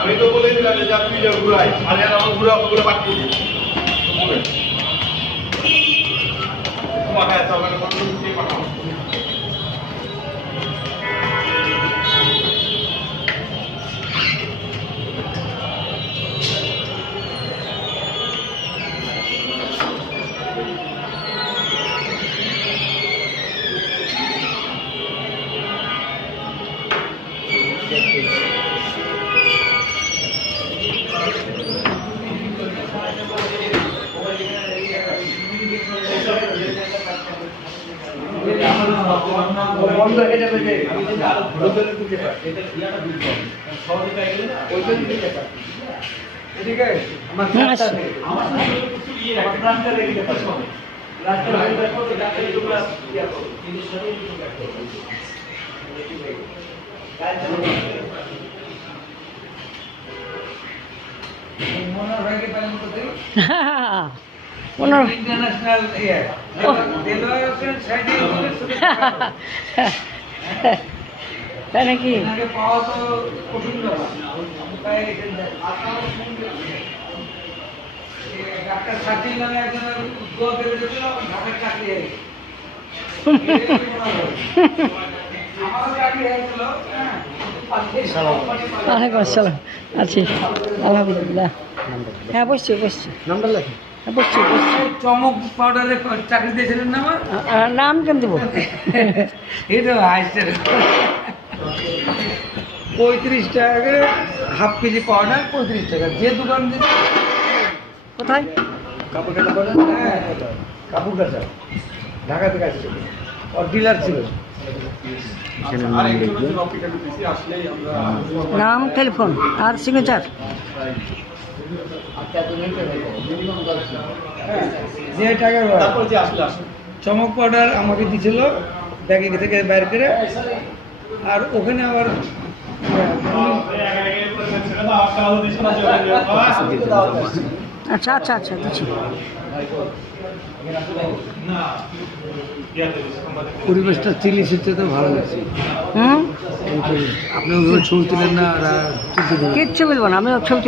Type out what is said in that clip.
আমি তো বলেই দিলাম যে আপনি ঘুরাই আর আমার ঘুরা ঘুরে পাঠিয়ে দিই পাঠাও বন্ধ হয়ে যাবে যে ঠিক আছে আমার ইন্টারন্যাশনাল তাই নাকি পাওয়া তো কঠিন ডাক্তার সাথী নামে একজনের দোয়া করে দিয়েছিল ঢাকার চাকরি হয়েছে আমারও চাকরি হয়েছিল ওয়ালাইকুম আসসালাম আছি আলহামদুলিল্লাহ হ্যাঁ বসছি নামটা লেখা বসছি চমক পাউডারে চাকরি দিয়েছিলেন না আমার নাম কেন দেবো এই তো হাইস্টের 35 টাকা করে হাফ কেজি পাউডার 35 টাকা যে দোকান দিচ্ছে কোথায় কাপড় কাটা পাউডার হ্যাঁ কাপড় কাটা ঢাকা থেকে আসছে ওর ডিলার ছিল নাম টেলিফোন আর সিগনেচার যে টাকা চমক পাউডার আমাকে দিছিল ব্যাগে থেকে বাইর করে আর ওখানে আবার আচ্ছা আচ্ছা আচ্ছা দিচ্ছি পরিবেশটা চিলি সেটা তো ভালো লাগছে হুম আপনি ওইভাবে ছবি তুলেন না আর কিচ্ছু বলবো না আমি ছবি